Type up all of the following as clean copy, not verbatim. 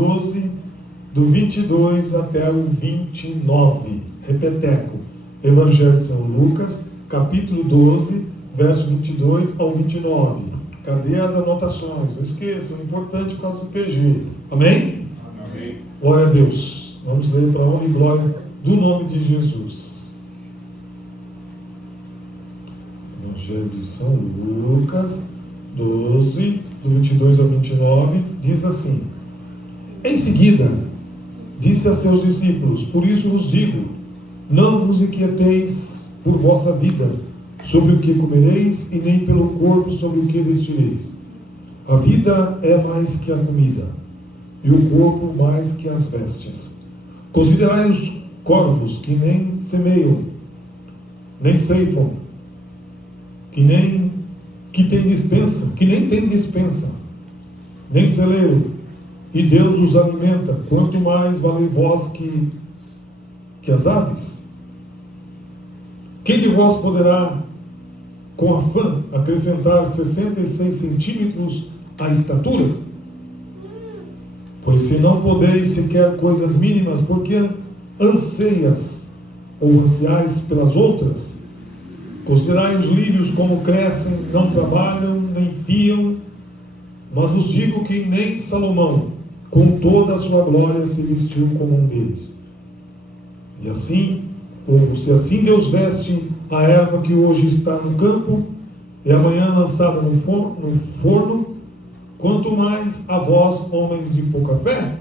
12, do 22 até o 29. Repeteco. Evangelho de São Lucas, capítulo 12, verso 22 ao 29. Cadê as anotações? Não esqueçam, é importante por causa do PG. Amém? Amém. Glória a Deus. Vamos ler para a honra e glória do nome de Jesus. Evangelho de São Lucas, 12, do 22 ao 29, diz assim: Em seguida, disse a seus discípulos: Por isso vos digo, não vos inquieteis por vossa vida, sobre o que comereis, e nem pelo corpo sobre o que vestireis. A vida é mais que a comida, e o corpo mais que as vestes. Considerai os corvos, que nem semeiam, nem ceifam, que nem tem dispensa, nem celeiro, e Deus os alimenta. Quanto mais valei vós que as aves? Quem de vós poderá, com afã, acrescentar 66 centímetros à estatura? Pois se não podeis sequer coisas mínimas, porque anseias ou ansiais pelas outras? Considerai os lírios como crescem, não trabalham, nem fiam, mas vos digo que nem Salomão, com toda a sua glória, se vestiu como um deles. E assim, ou se assim Deus veste a erva que hoje está no campo e amanhã lançada no forno, quanto mais a vós, homens de pouca fé?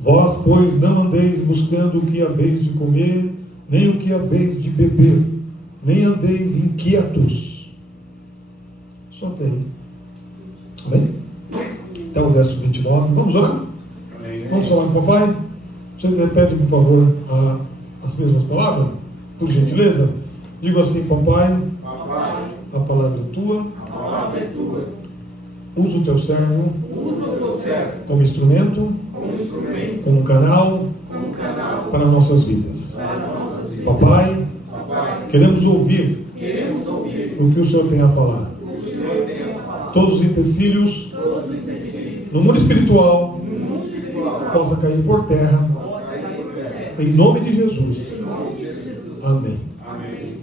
Vós, pois, não andeis buscando o que haveis de comer, nem o que haveis de beber, nem andeis inquietos. Só tem. Amém? Até o verso 29. Vamos orar? Amém. Vamos falar com o papai? Vocês repetem, por favor, as mesmas palavras? Por gentileza? Digo assim: papai, Papai, a palavra é tua. a palavra é tua. Usa o teu servo Usa o teu servo como instrumento, como instrumento, como canal como canal para nossas vidas. para as nossas vidas. Papai, Papai, queremos ouvir queremos ouvir o que o Senhor tem a falar. o que o Senhor tem a falar. Todos os empecilhos Todos os empecilhos no mundo espiritual no mundo espiritual possa cair por terra, possam cair por terra. em nome de Jesus. Em nome de Jesus. Amém. Amém.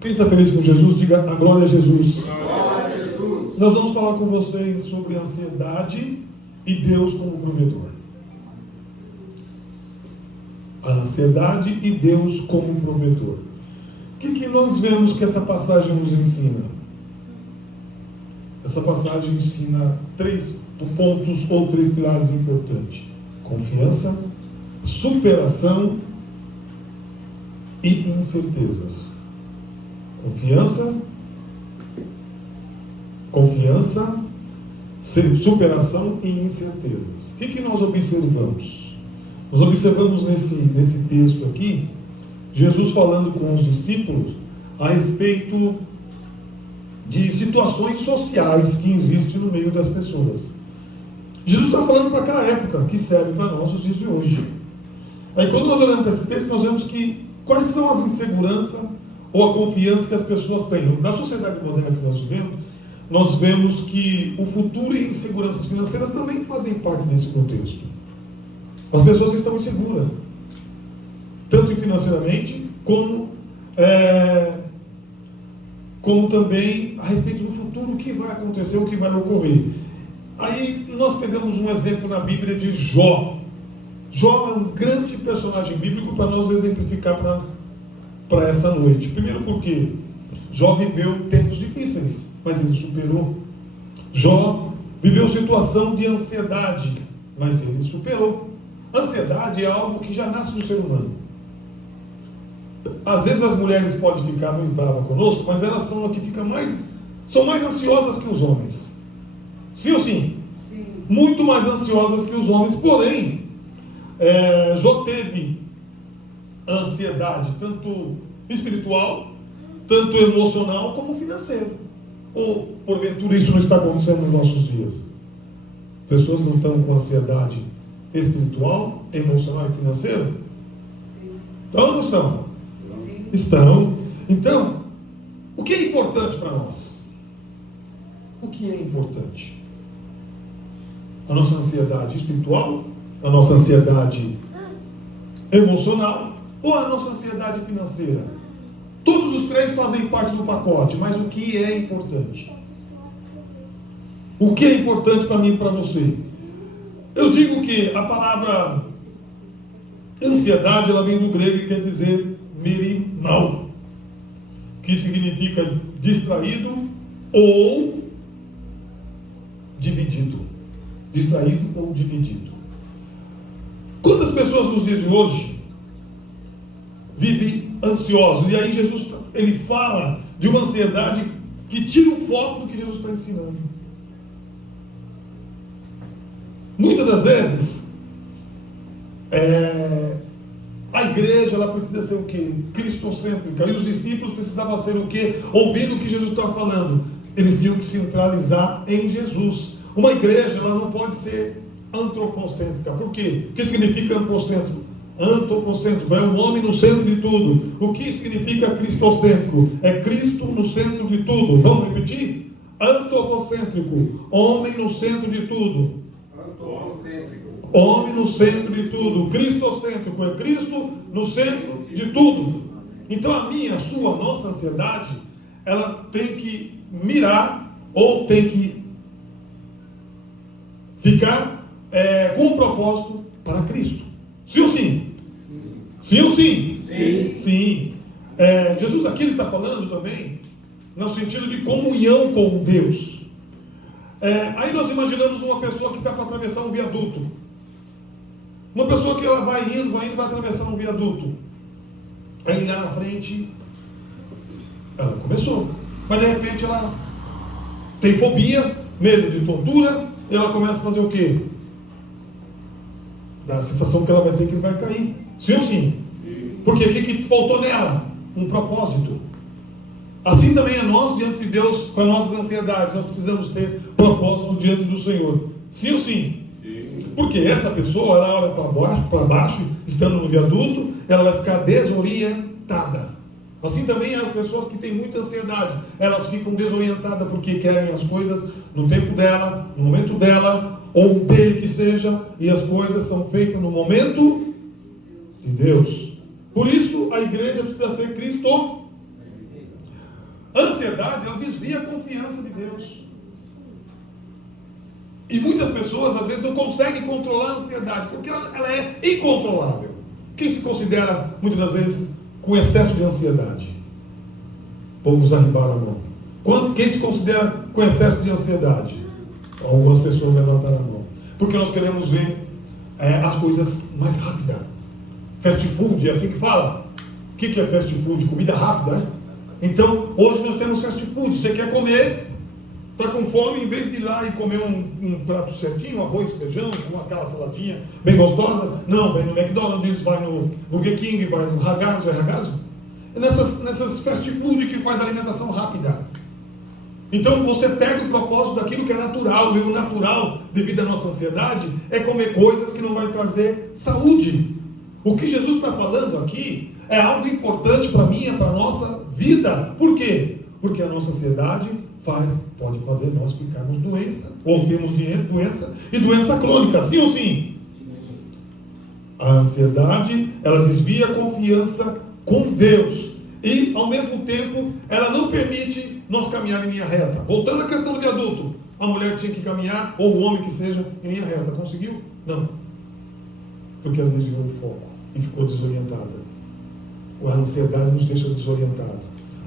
Quem está feliz com Jesus, diga a glória a Jesus. Glória a Jesus. Nós vamos falar com vocês sobre ansiedade e Deus como provedor. A ansiedade e Deus como provedor. O que nós vemos que essa passagem nos ensina? Essa passagem ensina 3 pontos ou 3 pilares importantes: confiança, superação e incertezas. Confiança, superação e incertezas. O que nós observamos? Nós observamos nesse texto aqui, Jesus falando com os discípulos a respeito de situações sociais que existem no meio das pessoas. Jesus está falando para aquela época, que serve para nós os dias de hoje. Aí quando nós olhamos para esse texto, nós vemos que quais são as inseguranças ou a confiança que as pessoas têm. Na sociedade moderna que nós vivemos, nós vemos que o futuro e inseguranças financeiras também fazem parte desse contexto. As pessoas estão inseguras, tanto financeiramente, como também a respeito do futuro, o que vai acontecer, o que vai ocorrer. Aí nós pegamos um exemplo na Bíblia de Jó. Jó é um grande personagem bíblico para nós exemplificar para essa noite. Primeiro porque Jó viveu tempos difíceis, mas ele superou. Jó viveu situação de ansiedade, mas ele superou. Ansiedade é algo que já nasce no ser humano. Às vezes as mulheres podem ficar muito bravas conosco, mas elas são as que são mais ansiosas que os homens. Sim ou sim? Sim. Muito mais ansiosas que os homens. Porém, Jó teve ansiedade tanto espiritual, tanto emocional, como financeiro. Ou porventura isso não está acontecendo nos nossos dias? Pessoas não estão com ansiedade espiritual, emocional e financeira? Sim. Estão ou não estão? Sim. Estão. Então, o que é importante para nós? O que é importante? A nossa ansiedade espiritual, a nossa ansiedade emocional ou a nossa ansiedade financeira? Todos os três fazem parte do pacote, mas o que é importante? O que é importante para mim e para você? Eu digo que a palavra ansiedade, ela vem do grego e quer dizer merimnao, que significa distraído ou dividido. Distraído ou dividido. Quantas pessoas nos dias de hoje vivem ansiosos? E aí Jesus, ele fala de uma ansiedade que tira o foco do que Jesus está ensinando. Muitas das vezes, a igreja, ela precisa ser o quê? Cristocêntrica. E os discípulos precisavam ser o quê? Ouvindo o que Jesus está falando. Eles tinham que centralizar em Jesus. Uma igreja, ela não pode ser antropocêntrica. Por quê? O que significa antropocêntrico? Antropocêntrico é o homem no centro de tudo. O que significa cristocêntrico? É Cristo no centro de tudo. Vamos repetir? Antropocêntrico, homem no centro de tudo. Homem no centro de tudo. Cristocêntrico é Cristo no centro de tudo. Então a minha, a sua, a nossa ansiedade, ela tem que mirar ou tem que ficar com um propósito para Cristo. Sim ou sim? Sim ou sim? Sim. Sim. Jesus aqui está falando também no sentido de comunhão com Deus. Aí nós imaginamos uma pessoa que está para atravessar um viaduto. Uma pessoa que ela vai indo, vai atravessar um viaduto. Aí lá na frente, ela começou. Mas de repente ela tem fobia, medo de tontura, e ela começa a fazer o quê? Dá a sensação que ela vai ter que vai cair. Sim ou sim? Porque o que faltou nela? Um propósito. Assim também é nós diante de Deus, com as nossas ansiedades. Nós precisamos ter propósito diante do Senhor. Sim ou sim? Porque essa pessoa, ela olha para baixo, estando no viaduto, ela vai ficar desorientada. Assim também as pessoas que têm muita ansiedade, elas ficam desorientadas porque querem as coisas no tempo dela, no momento dela, ou dele que seja, e as coisas são feitas no momento de Deus. Por isso, a igreja precisa ser Cristo. A ansiedade, ela desvia a confiança de Deus. E muitas pessoas, às vezes, não conseguem controlar a ansiedade, porque ela é incontrolável. Quem se considera, muitas das vezes, com excesso de ansiedade? Vamos arribar a mão. Quem se considera com excesso de ansiedade? Algumas pessoas levantaram a mão. Porque nós queremos ver as coisas mais rápidas. Fast food, é assim que fala? O que é fast food? Comida rápida, né? Então, hoje nós temos fast food. Você quer comer, está com fome, em vez de ir lá e comer um prato certinho, arroz, feijão, com aquela saladinha bem gostosa, não, vai no McDonald's, vai no Burger King, vai no Ragazzo, É nessas fast food que faz alimentação rápida. Então você perde o propósito daquilo que é natural, e o natural, devido à nossa ansiedade, é comer coisas que não vai trazer saúde. O que Jesus está falando aqui é algo importante para mim, para a nossa vida. Por quê? Porque a nossa ansiedade pode fazer nós ficarmos doença, ou temos doença, e doença crônica, sim ou sim? A ansiedade, ela desvia a confiança com Deus, e ao mesmo tempo, ela não permite nós caminhar em linha reta. Voltando à questão do viaduto, a mulher tinha que caminhar, ou o homem que seja, em linha reta. Conseguiu? Não. Porque ela desviou o foco e ficou desorientada. A ansiedade nos deixa desorientados.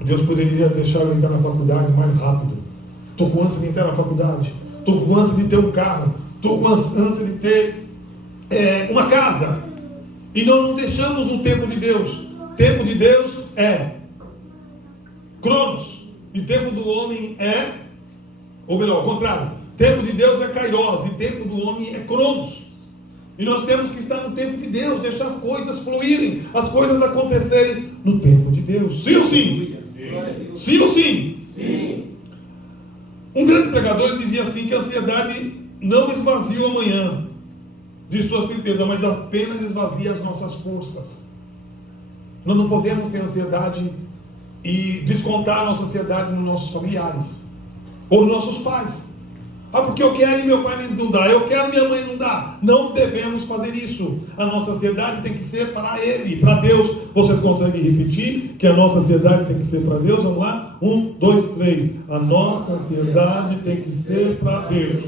Deus poderia deixar eu entrar na faculdade mais rápido. Estou com ânsia de entrar na faculdade. Estou com ânsia de ter um carro. Estou com ânsia de ter uma casa. E nós não deixamos o tempo de Deus. O tempo de Deus é Cronos. E o tempo do homem ou melhor, ao contrário. O tempo de Deus é Kairos. E o tempo do homem é Cronos. E nós temos que estar no tempo de Deus. Deixar as coisas fluírem. As coisas acontecerem no tempo de Deus. Sim ou sim? Sim ou sim? Sim. Um grande pregador ele dizia assim que a ansiedade não esvazia o amanhã de sua certeza, mas apenas esvazia as nossas forças. Nós não podemos ter ansiedade e descontar a nossa ansiedade nos nossos familiares ou nos nossos pais. Ah, porque eu quero e meu pai não dá, eu quero e minha mãe não dá. Não devemos fazer isso. A nossa ansiedade tem que ser para Ele, para Deus. Vocês conseguem repetir que a nossa ansiedade tem que ser para Deus? Vamos lá? 1, 2, 3. A nossa ansiedade tem que ser para Deus.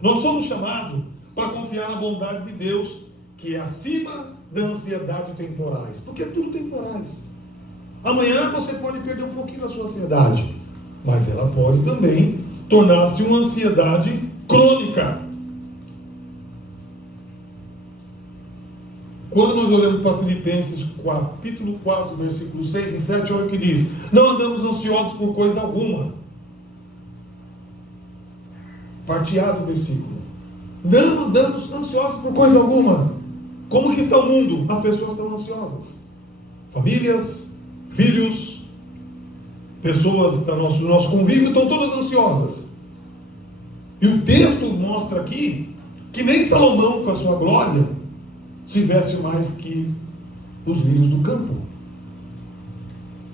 Nós somos chamados para confiar na bondade de Deus, que é acima da ansiedade temporais. Porque é tudo temporais. Amanhã você pode perder um pouquinho da sua ansiedade, mas ela pode também tornar-se uma ansiedade crônica. Quando nós olhamos para Filipenses capítulo 4, versículos 6 e 7, olha o que diz: não andamos ansiosos por coisa alguma. Parteado o versículo. Não andamos ansiosos por coisa alguma. Como que está o mundo? As pessoas estão ansiosas. Famílias, filhos, pessoas do nosso convívio estão todas ansiosas. E o texto mostra aqui que nem Salomão, com a sua glória, se veste mais que os lírios do campo.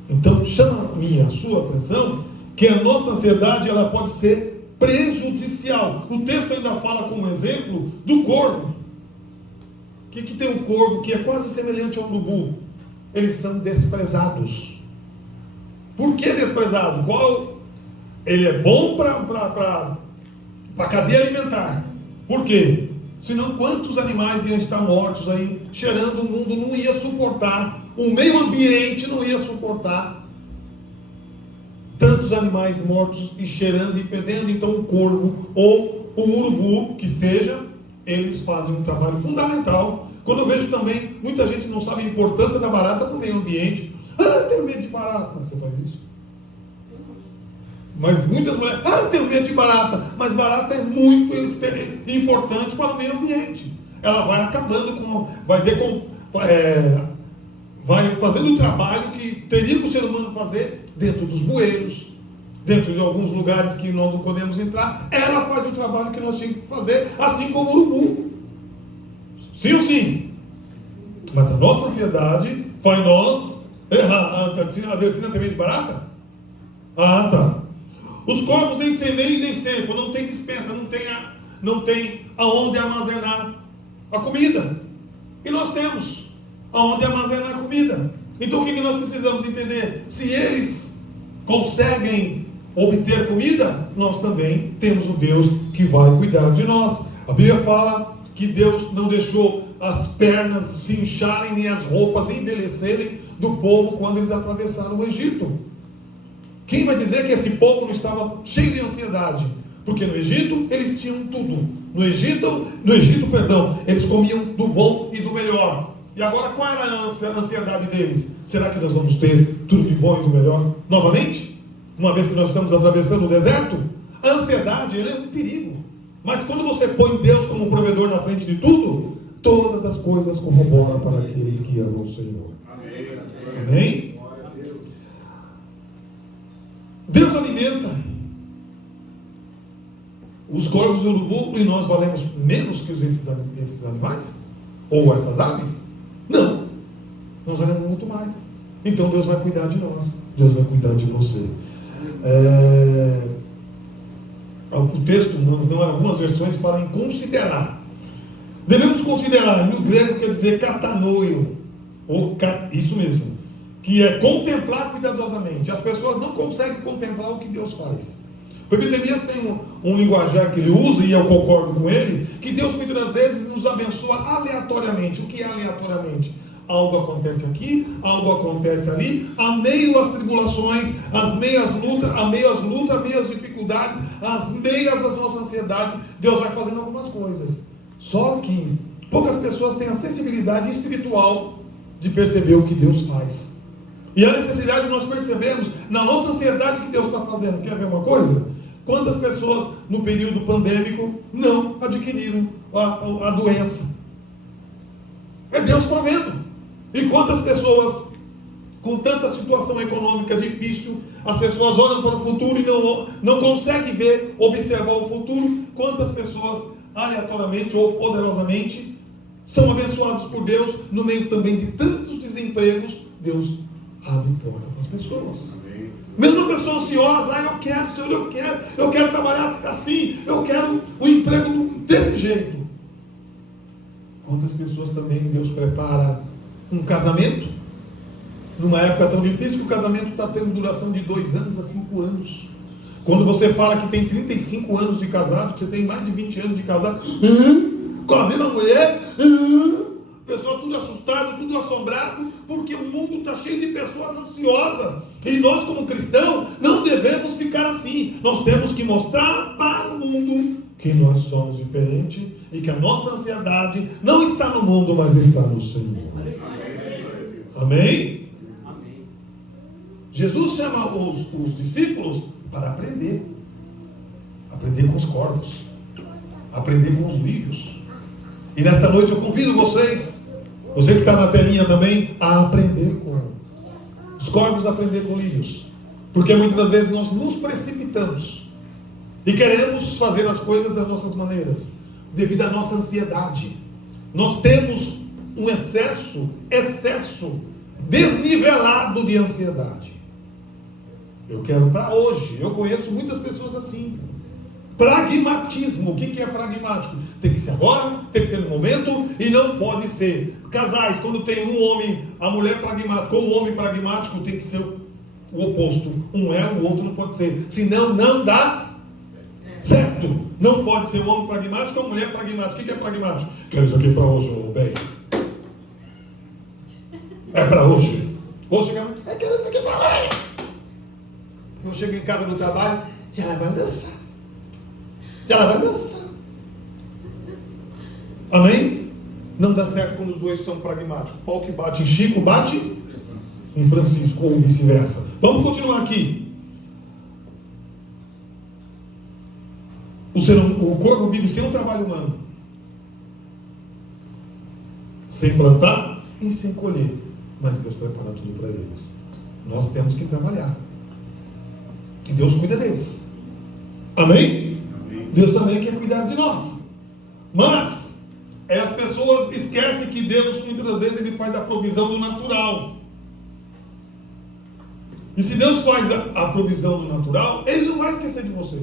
Então chama a sua atenção que a nossa ansiedade ela pode ser prejudicial. O texto ainda fala como exemplo do corvo. O que tem um corvo que é quase semelhante ao urubu? Eles são desprezados. Por que desprezado? Ele é bom para a cadeia alimentar. Por quê? Senão quantos animais iam estar mortos aí, cheirando, o mundo não ia suportar, o meio ambiente não ia suportar tantos animais mortos e cheirando e fedendo. Então o corvo ou o urubu, que seja, eles fazem um trabalho fundamental. Quando eu vejo também, muita gente não sabe a importância da barata para o meio ambiente. Ah, tenho medo de barata. Você faz isso? Mas muitas mulheres, tenho medo de barata. Mas barata é muito importante para o meio ambiente. Ela vai acabando vai fazendo o trabalho que teria que o ser humano fazer dentro dos bueiros, dentro de alguns lugares que nós não podemos entrar. Ela faz o trabalho que nós tínhamos que fazer, assim como o urubu. Sim ou sim? Mas a nossa ansiedade faz nós errar. A Dercina tem medo de barata? Ah, tá. Os corvos nem semeiam nem ceifam, não tem dispensa, não tem aonde armazenar a comida. E nós temos aonde armazenar a comida. Então o que nós precisamos entender? Se eles conseguem obter comida, nós também temos um Deus que vai cuidar de nós. A Bíblia fala que Deus não deixou as pernas se incharem, nem as roupas envelhecerem do povo quando eles atravessaram o Egito. Quem vai dizer que esse povo não estava cheio de ansiedade? Porque no Egito eles tinham tudo. No Egito, eles comiam do bom e do melhor. E agora qual era a ansiedade deles? Será que nós vamos ter tudo de bom e do melhor novamente? Uma vez que nós estamos atravessando o deserto? A ansiedade ela é um perigo. Mas quando você põe Deus como provedor na frente de tudo, todas as coisas corroboram para aqueles que amam o Senhor. Amém? Amém? Deus alimenta os corvos do urubu e nós valemos menos que esses animais? Ou essas aves? Não. Nós valemos muito mais. Então Deus vai cuidar de nós. Deus vai cuidar de você. O texto, em algumas versões, fala em considerar. Devemos considerar, no grego quer dizer katanoio, isso mesmo, que é contemplar cuidadosamente. As pessoas não conseguem contemplar o que Deus faz. O Epitemias tem um linguajar que ele usa, e eu concordo com ele, que Deus muitas vezes nos abençoa aleatoriamente. O que é aleatoriamente? Algo acontece aqui, algo acontece ali, a meio às tribulações, a meio às lutas, a meio às dificuldades, às meias às nossas ansiedades, Deus vai fazendo algumas coisas. Só que poucas pessoas têm a sensibilidade espiritual de perceber o que Deus faz. E a necessidade de nós percebermos na nossa ansiedade que Deus está fazendo. Quer ver uma coisa? Quantas pessoas no período pandêmico não adquiriram a doença? É Deus provendo. E quantas pessoas, com tanta situação econômica difícil, as pessoas olham para o futuro e não conseguem ver, observar o futuro. Quantas pessoas, aleatoriamente ou poderosamente, são abençoadas por Deus, no meio também de tantos desempregos, Deus abre porta para as pessoas. Amém. Mesmo uma pessoa ansiosa, eu quero, Senhor, eu quero trabalhar assim, eu quero um emprego desse jeito. Quantas pessoas também Deus prepara um casamento, numa época tão difícil que o casamento está tendo duração de 2 anos a 5 anos. Quando você fala que tem 35 anos de casado, que você tem mais de 20 anos de casado, com a mesma mulher, pessoal tudo assustado, tudo assombrado, porque o mundo está cheio de pessoas ansiosas. E nós, como cristãos, não devemos ficar assim. Nós temos que mostrar para o mundo que nós somos diferentes e que a nossa ansiedade não está no mundo, mas está no Senhor. Amém? Amém. Jesus chama os discípulos para aprender. Aprender com os corvos. Aprender com os lírios. E nesta noite eu convido vocês, você que está na telinha também, a aprender com os corvos, a aprender com lírios. Porque muitas vezes nós nos precipitamos e queremos fazer as coisas das nossas maneiras, devido à nossa ansiedade. Nós temos um excesso desnivelado de ansiedade. Eu quero para hoje, eu conheço muitas pessoas assim. Pragmatismo, o que é pragmático? Tem que ser agora, tem que ser no momento, e não pode ser. Casais, quando tem um homem, a mulher pragmática, ou o homem pragmático, tem que ser o oposto. Um é, o outro não pode ser. Senão não dá certo. Não pode ser o homem pragmático ou a mulher pragmática. O que é pragmático? Quero isso aqui para hoje, bem. É para hoje. Vou chegar, quero isso aqui para hoje. Eu chego em casa do trabalho, já ela vai dançar. Amém? Não dá certo quando os dois são pragmáticos. Pau que bate em Chico, bate em Francisco, ou vice-versa. Vamos continuar aqui. O corpo vive sem um trabalho humano, sem plantar e sem colher. Mas Deus prepara tudo para eles. Nós temos que trabalhar. E Deus cuida deles. Amém? Deus também quer cuidar de nós. Mas as pessoas esquecem que Deus, muitas vezes, Ele faz a provisão do natural. E se Deus faz a provisão do natural, Ele não vai esquecer de você.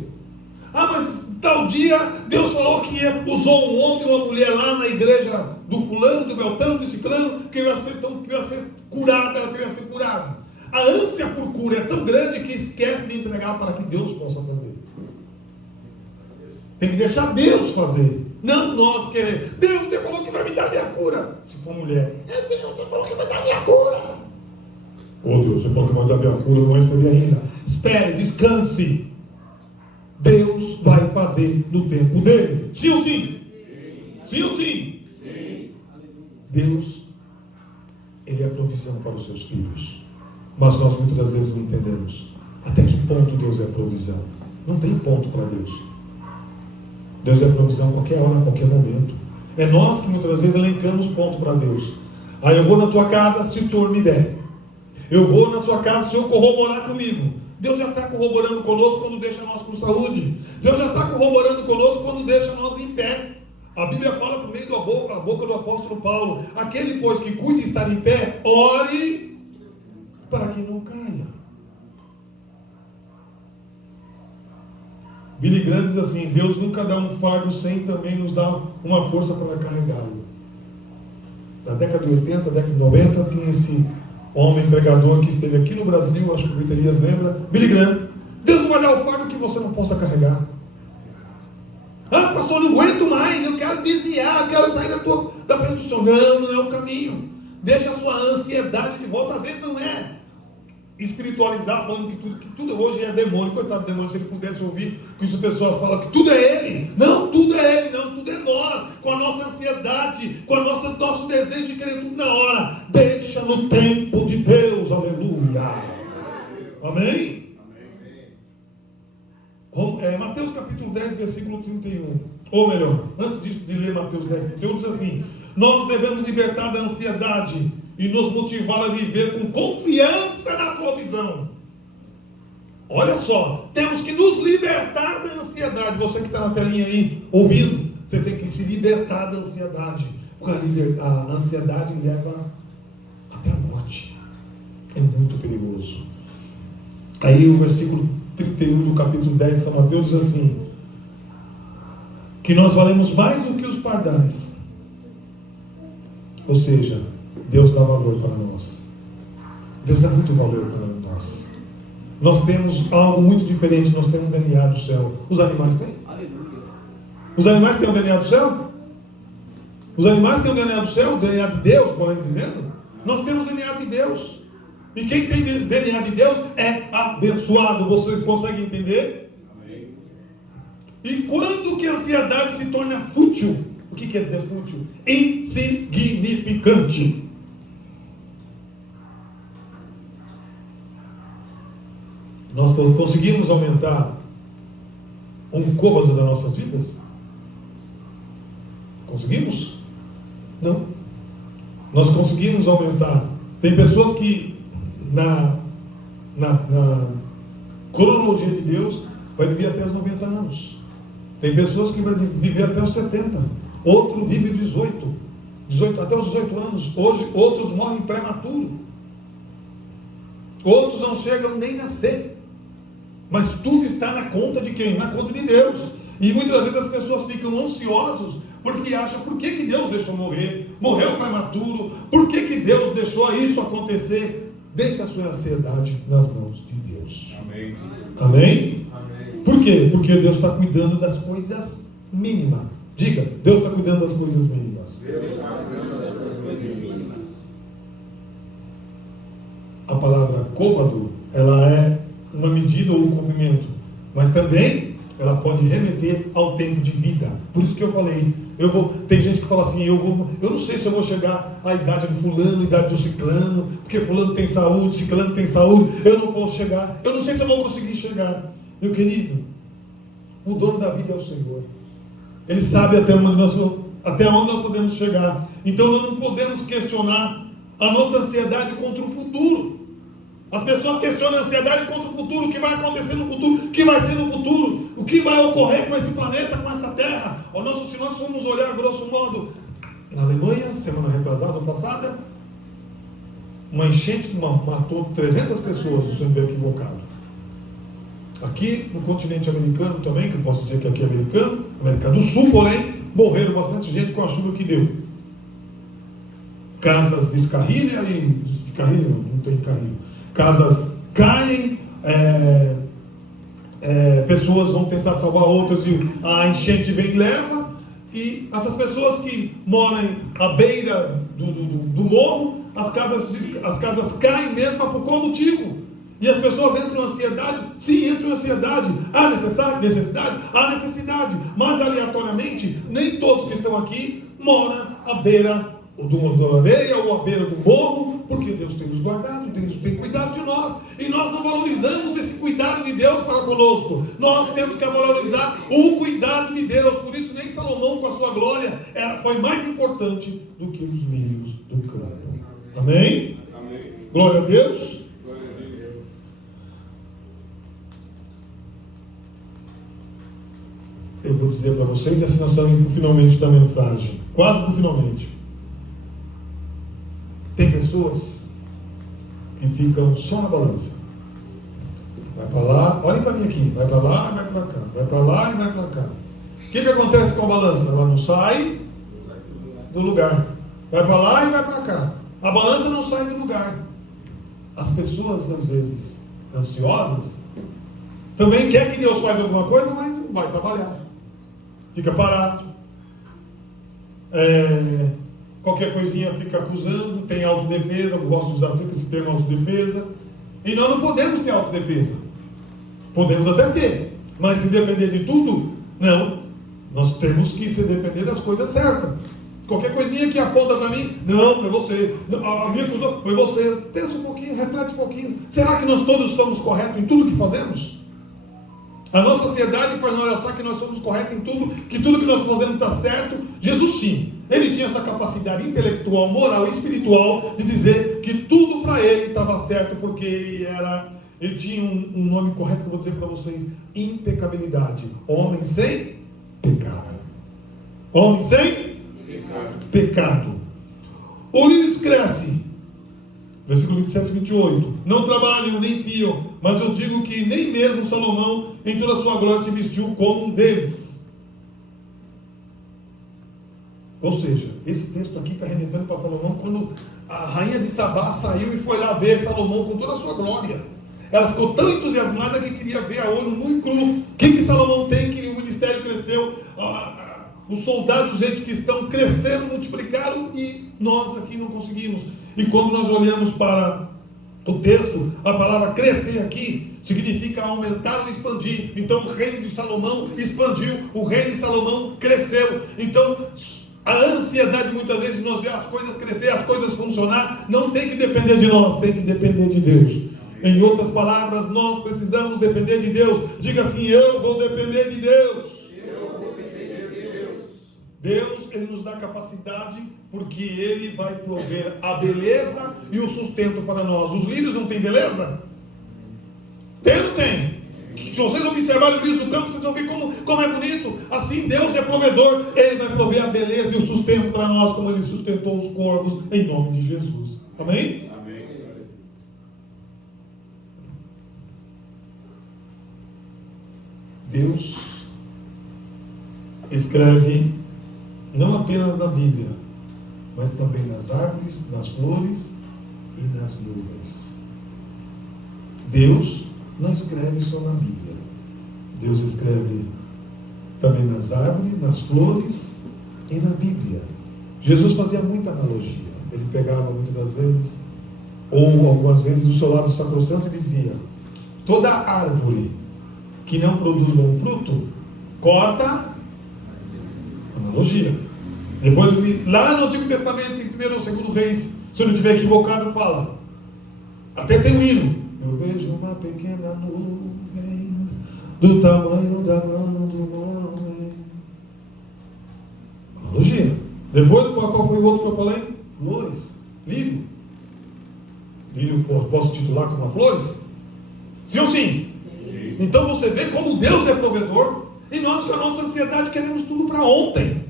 Mas tal dia Deus falou que usou um homem ou uma mulher lá na igreja do fulano, do beltrano, do ciclano, que ia ser curada, que ia ser curado. A ânsia por cura é tão grande que esquece de entregar para que Deus possa fazer. Tem que deixar Deus fazer. Não nós queremos. Deus, você falou que vai me dar minha cura. Se for mulher, Senhor, você falou que vai dar minha cura. Deus, você falou que vai dar minha cura, eu não recebi ainda. Espere, descanse. Deus vai fazer no tempo dele. Sim ou sim? Sim ou sim? Sim. Deus, Ele é a provisão para os seus filhos. Mas nós muitas vezes não entendemos até que ponto Deus é a provisão. Não tem ponto para Deus. Deus é a provisão a qualquer hora, a qualquer momento. É nós que muitas vezes elencamos ponto para Deus. Eu vou na tua casa se o Senhor me der. Eu vou na sua casa se o Senhor corroborar comigo. Deus já está corroborando conosco quando deixa nós com saúde. Deus já está corroborando conosco quando deixa nós em pé. A Bíblia fala por meio da boca do apóstolo Paulo: aquele, pois, que cuide de estar em pé, ore para que não caia. Billy Graham diz assim: Deus nunca dá um fardo sem também nos dar uma força para carregá-lo. Na década de 80, década de 90, tinha esse homem pregador que esteve aqui no Brasil, acho que o Vitor Elias lembra, Billy Graham. Deus não vai dar o fardo que você não possa carregar. Pastor, não aguento mais, eu quero desviar, eu quero sair da presença do Senhor. Não é o caminho. Deixa a sua ansiedade de volta. Às vezes não é espiritualizar, falando que tudo hoje é demônio. Coitado do demônio, se ele pudesse ouvir que as pessoas falam que tudo é ele. Não, tudo é ele, não, tudo é nós, com a nossa ansiedade, com nosso desejo de querer tudo na hora. Deixa no tempo de Deus, aleluia. Amém? Mateus capítulo 10, versículo 31. Ou melhor, antes de ler Mateus 10, 31, diz assim: nós devemos libertar da ansiedade e nos motivar a viver com confiança na provisão. Olha só, temos que nos libertar da ansiedade. Você que está na telinha aí, ouvindo, você tem que se libertar da ansiedade, porque a ansiedade leva até a morte. É muito perigoso. Aí o versículo 31 do capítulo 10 de São Mateus diz assim: que nós valemos mais do que os pardais. Ou seja, Deus dá valor para nós. Deus dá muito valor para nós. Nós temos algo muito diferente. Nós temos o DNA do céu. Os animais têm? Aleluia. Os animais têm o DNA do céu? Os animais têm o DNA do céu, o DNA de Deus, por aí dizendo. Nós temos o DNA de Deus. E quem tem DNA de Deus é abençoado. Vocês conseguem entender? Amém. E quando que a ansiedade se torna fútil? O que quer dizer fútil? Insignificante. Nós conseguimos aumentar um côvado das nossas vidas? Conseguimos? Não. Nós conseguimos aumentar. Tem pessoas que na cronologia de Deus vai viver até os 90 anos. Tem pessoas que vão viver até os 70. Outro vive 18 até os 18 anos. Hoje outros morrem prematuro. Outros não chegam nem a nascer. Mas tudo está na conta de quem? Na conta de Deus. E muitas vezes as pessoas ficam ansiosos porque acham: por que Deus deixou morrer? Morreu prematuro? Por que Deus deixou isso acontecer? Deixa a sua ansiedade nas mãos de Deus. Amém. Amém? Amém. Por quê? Porque Deus está cuidando das coisas mínimas. Diga, Deus está cuidando das coisas mínimas. Deus está cuidando das coisas mínimas. A palavra côvado, ela é uma medida ou um comprimento, mas também ela pode remeter ao tempo de vida. Por isso que eu falei, tem gente que fala assim: eu não sei se eu vou chegar à idade do fulano, à idade do ciclano, porque fulano tem saúde, ciclano tem saúde, eu não vou chegar, eu não sei se eu vou conseguir chegar. Meu querido, o dono da vida é o Senhor. Ele sabe até onde nós podemos chegar. Então nós não podemos questionar a nossa ansiedade contra o futuro. As pessoas questionam a ansiedade contra o futuro, o que vai acontecer no futuro, o que vai ser no futuro, o que vai ocorrer com esse planeta, com essa terra. Se nós formos olhar, grosso modo, na Alemanha, semana retrasada, passada, uma enchente que matou 300 pessoas, se eu não estiver equivocado. Aqui no continente americano também, que eu posso dizer que aqui é americano, América do Sul, porém, morreram bastante gente com a chuva que deu. Casas descarrilham não tem carrilho. Casas caem, pessoas vão tentar salvar outras e a enchente vem e leva. E essas pessoas que moram à beira do morro, as casas caem mesmo, mas por qual motivo? E as pessoas entram em ansiedade? Sim, entram em ansiedade. Há necessidade? Há necessidade. Mas aleatoriamente, nem todos que estão aqui moram à beira da areia ou à beira do morro, porque Deus tem nos guardado, Deus tem cuidado de nós, e nós não valorizamos esse cuidado de Deus para conosco. Nós temos que valorizar o cuidado de Deus. Por isso nem Salomão, com a sua glória, foi mais importante do que os lírios do campo. Amém? Amém. Glória a Deus. Glória a Deus. Eu vou dizer para vocês, e assim nós estamos indo finalmente da mensagem, quase para o finalmente. Tem pessoas que ficam só na balança. Vai para lá, olhem para mim aqui, vai para lá e vai para cá, vai para lá e vai para cá. O que acontece com a balança? Ela não sai do lugar. Vai para lá e vai para cá. A balança não sai do lugar. As pessoas, às vezes, ansiosas, também querem que Deus faça alguma coisa, mas não vai trabalhar. Fica parado. Qualquer coisinha fica acusando, tem autodefesa. Eu gosto de usar sempre esse termo, autodefesa. E nós não podemos ter autodefesa. Podemos até ter, mas se defender de tudo, não. Nós temos que se defender das coisas certas. Qualquer coisinha que aponta para mim, não, foi você. A minha acusou, foi você. Pensa um pouquinho, reflete um pouquinho. Será que nós todos estamos corretos em tudo que fazemos? A nossa ansiedade faz nós achar que nós somos corretos em tudo, que tudo que nós fazemos está certo. Jesus sim, ele tinha essa capacidade intelectual, moral e espiritual de dizer que tudo para ele estava certo, porque ele tinha um nome correto que eu vou dizer para vocês: impecabilidade. Homem sem pecado. Homem sem pecado. O lírio cresce Versículo 27 e 28. Não trabalham nem fiam, mas eu digo que nem mesmo Salomão, em toda a sua glória, se vestiu como um deles. Ou seja, esse texto aqui está remetendo para Salomão quando a rainha de Sabá saiu e foi lá ver Salomão com toda a sua glória. Ela ficou tão entusiasmada que queria ver a olho nu e cru. O que Salomão tem? Que o ministério cresceu, os soldados, gente que estão crescendo, multiplicaram, e nós aqui não conseguimos. E quando nós olhamos para o texto, a palavra crescer aqui significa aumentar ou expandir. Então o reino de Salomão expandiu, o reino de Salomão cresceu. Então a ansiedade, muitas vezes, de nós ver as coisas crescer, as coisas funcionar, não tem que depender de nós, tem que depender de Deus. Em outras palavras, nós precisamos depender de Deus. Diga assim: eu vou depender de Deus. Eu vou depender de Deus. Deus, Ele nos dá capacidade, porque Ele vai prover a beleza e o sustento para nós. Os lírios não têm beleza? Tem ou não tem? Se vocês observarem os lírios do campo, vocês vão ver como é bonito. Assim Deus é provedor. Ele vai prover a beleza e o sustento para nós, como Ele sustentou os corvos, em nome de Jesus. Amém? Deus escreve não apenas na Bíblia, mas também nas árvores, nas flores e nas nuvens. Deus não escreve só na Bíblia. Deus escreve também nas árvores, nas flores e na Bíblia. Jesus fazia muita analogia. Ele pegava muitas das vezes, ou algumas vezes, do seu lado sacrosanto e dizia: toda árvore que não produz bom fruto, corta. Analogia. Depois, lá no Antigo Testamento, em 1 ou 2 Reis, se eu não estiver equivocado, fala. Até tem um hino. Eu vejo uma pequena nuvem do tamanho da mão do homem. Analogia. Depois, qual foi o outro que eu falei? Flores. Lírio. Lírio, posso titular como flores? Sim ou sim? Então você vê como Deus é provedor, e nós, com a nossa ansiedade, queremos tudo para ontem.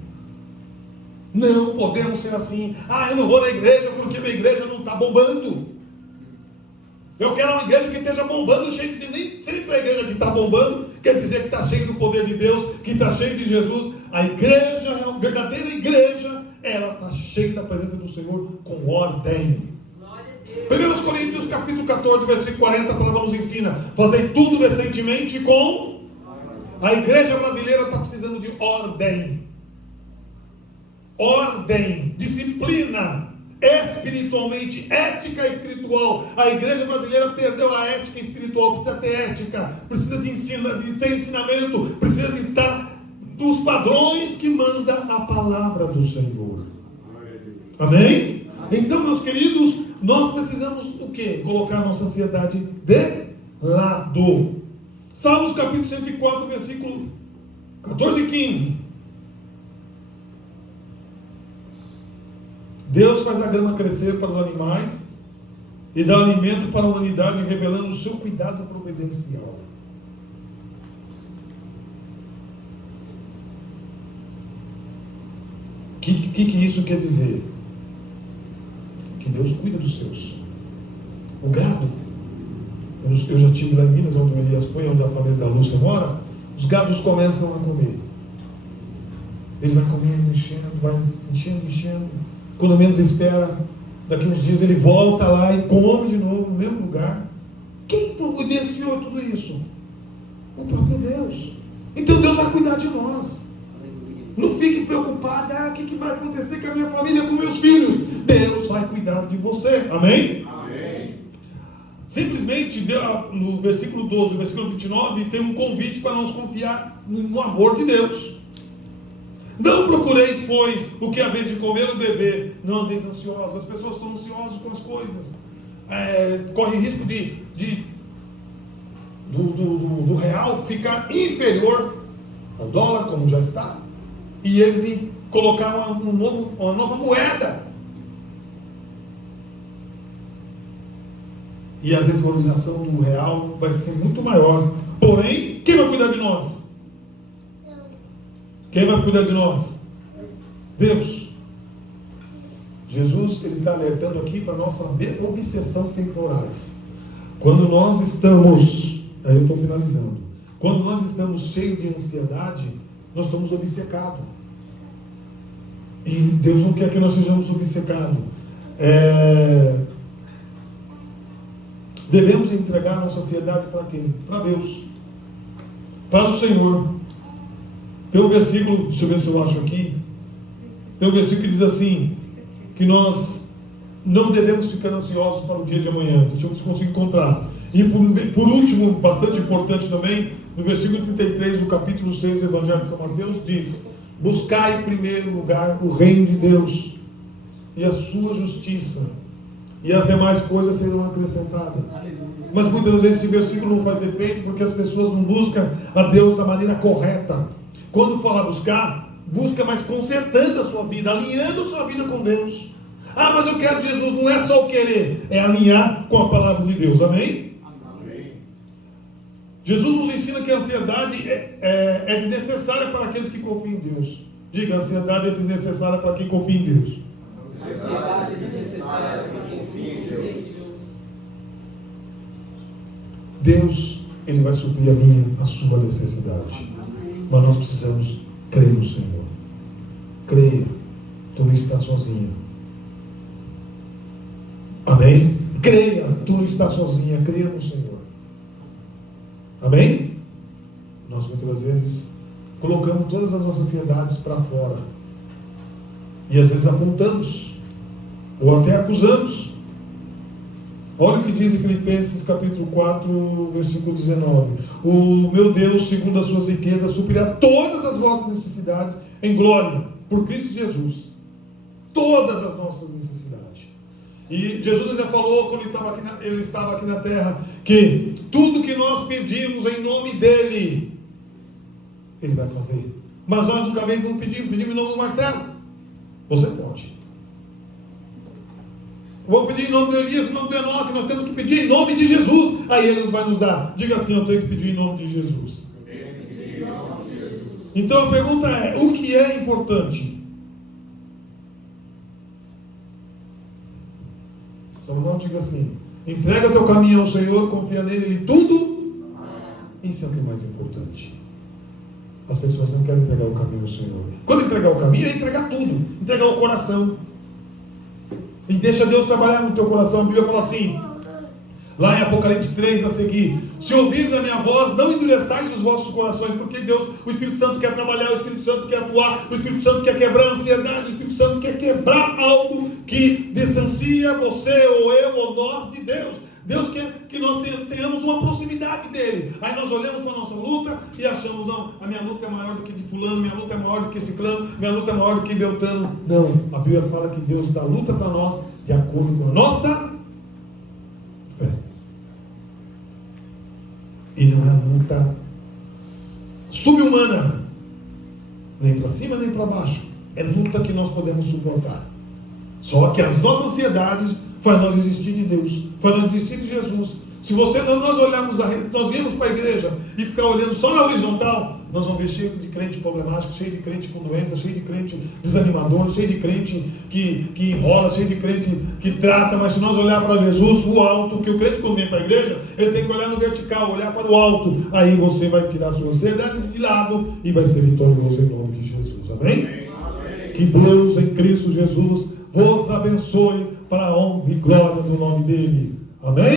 Não podemos ser assim. Eu não vou na igreja porque minha igreja não está bombando. Eu quero uma igreja que esteja bombando, cheia de... Nem sempre a igreja que está bombando quer dizer que está cheio do poder de Deus, que está cheio de Jesus. A igreja, a verdadeira igreja, ela está cheia da presença do Senhor, com ordem. 1 Coríntios capítulo 14, versículo 40, a palavra nos ensina: fazei tudo decentemente com... A igreja brasileira está precisando de ordem. Ordem, disciplina, espiritualmente, ética espiritual. A igreja brasileira perdeu a ética espiritual. Precisa ter ética, precisa de ter ensinamento, precisa de estar dos padrões que manda a palavra do Senhor. Amém? Então, meus queridos, nós precisamos o quê? Colocar nossa ansiedade de lado. Salmos capítulo 104, versículo 14 e 15. Deus faz a grama crescer para os animais e dá alimento para a humanidade, revelando o seu cuidado providencial. O que isso quer dizer? Que Deus cuida dos seus. O gado, eu já estive lá em Minas, onde o Elias foi, onde a família da Lúcia mora. Os gados começam a comer. Ele vai comendo, enchendo, vai enchendo. Quando menos espera, daqui uns dias ele volta lá e come de novo no mesmo lugar. Quem providenciou tudo isso? O próprio Deus. Então Deus vai cuidar de nós. Não fique preocupada, o que vai acontecer com a minha família, com meus filhos? Deus vai cuidar de você. Amém? Amém. Simplesmente, no versículo 12, no versículo 29, tem um convite para nós confiar no amor de Deus. Não procureis, pois, o que é a vez de comer ou beber. Não andeis ansiosos. As pessoas estão ansiosas com as coisas. Correm risco do real ficar inferior ao dólar, como já está. E eles colocaram uma nova moeda. E a desvalorização do real vai ser muito maior. Porém, quem vai cuidar de nós? Quem vai cuidar de nós? Deus. Jesus está alertando aqui para a nossa obsessão temporais. Quando nós estamos, aí eu estou finalizando, quando nós estamos cheios de ansiedade, nós estamos obcecados. E Deus não quer que nós sejamos obcecados. Devemos entregar a nossa ansiedade para quem? Para Deus, para o Senhor. Tem um versículo, deixa eu ver se eu acho aqui. Tem um versículo que diz assim, que nós não devemos ficar ansiosos para o dia de amanhã. Deixa eu ver se consigo encontrar. E por último, bastante importante também, no versículo 33 do capítulo 6 do Evangelho de São Mateus, diz: buscai em primeiro lugar o reino de Deus e a sua justiça, e as demais coisas serão acrescentadas. Mas muitas vezes esse versículo não faz efeito porque as pessoas não buscam a Deus da maneira correta. Quando fala buscar, busca, mas consertando a sua vida, alinhando a sua vida com Deus. Ah, mas eu quero Jesus. Não é só o querer, é alinhar com a palavra de Deus. Amém? Amém. Jesus nos ensina que a ansiedade é desnecessária para aqueles que confiam em Deus. Diga, a ansiedade é desnecessária para quem confia em Deus. A ansiedade é desnecessária para quem confia em Deus. Deus, Ele vai suprir a minha, a sua necessidade. Mas nós precisamos crer no Senhor. Creia, tu não estás sozinha. Amém? Creia, tu não estás sozinha. Creia no Senhor. Amém? Nós muitas vezes colocamos todas as nossas ansiedades para fora. E às vezes apontamos, ou até acusamos. Olha o que diz em Filipenses capítulo 4, versículo 19. O meu Deus, segundo as suas riquezas, suprirá todas as vossas necessidades em glória, por Cristo Jesus. Todas as nossas necessidades. E Jesus ainda falou, quando ele estava aqui na terra, que tudo que nós pedimos em nome dEle, Ele vai fazer. Mas nós nunca vez não pedimos em nome do Marcelo. Você pode. Vou pedir em nome do Elias, em nome do Enoque. Nós temos que pedir em nome de Jesus. Aí Ele nos vai nos dar. Diga assim: eu tenho que pedir em nome de Jesus. Então a pergunta é: o que é importante? Salomão diga assim: entrega teu caminho ao Senhor, confia nele, Ele tudo. Isso é o que é mais importante. As pessoas não querem entregar o caminho ao Senhor. Quando entregar o caminho, é entregar tudo. Entregar o coração. E deixa Deus trabalhar no teu coração. A Bíblia fala assim, lá em Apocalipse 3 a seguir: se ouvirem a minha voz, não endureçais os vossos corações, porque Deus, o Espírito Santo quer trabalhar, o Espírito Santo quer atuar, o Espírito Santo quer quebrar a ansiedade, o Espírito Santo quer quebrar algo que distancia você, ou eu, ou nós de Deus. Deus quer que nós tenhamos uma proximidade dEle. Aí nós olhamos para a nossa luta e achamos: não, a minha luta é maior do que de fulano, minha luta é maior do que ciclano, minha luta é maior do que Beltrano. Não, a Bíblia fala que Deus dá luta para nós de acordo com a nossa fé. E não é luta subhumana, nem para cima nem para baixo. É luta que nós podemos suportar. Só que as nossas ansiedades faz nós desistir de Deus, faz nós desistir de Jesus. Se nós olharmos, nós viemos para a igreja e ficar olhando só na horizontal, nós vamos ver cheio de crente problemático, cheio de crente com doença, cheio de crente desanimador, cheio de crente que enrola, cheio de crente que trata. Mas se nós olhar para Jesus, o alto, que o crente quando vem para a igreja, ele tem que olhar no vertical, olhar para o alto. Aí você vai tirar a sua ansiedade de lado e vai ser vitorioso em nome de Jesus. Amém? Amém. Que Deus em Cristo Jesus vos abençoe para a honra e glória do nome dEle. Amém?